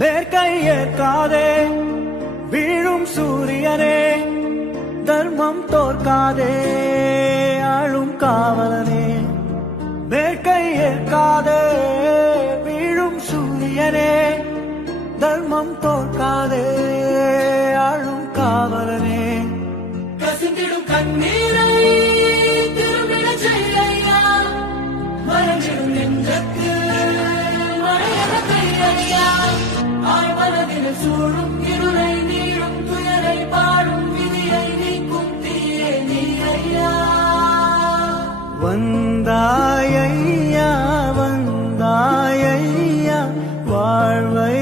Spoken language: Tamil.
வேர்க்கை ஏற்காதே வீழும் சூரியனே, தர்மம் தோற்காதே ஆளும் காவலனே. வேர்க்கை ஏற்காதே வீழும் சூரியனே, தர்மம் தோற்காதே ஆளும் காவலனே. கசிந்திடும் கண்ணீரை திரும்பிட செய்யா, மறைஞ்சிடும் நெஞ்சத்து மழையன கையா. ஆழ்மனதில் சூழும் இருளை நீடும் துயரை பாடும் விதியை நீக்கும் தீயே நீ ஐயா. வந்தாயையா வந்தாயையா வாழ்வை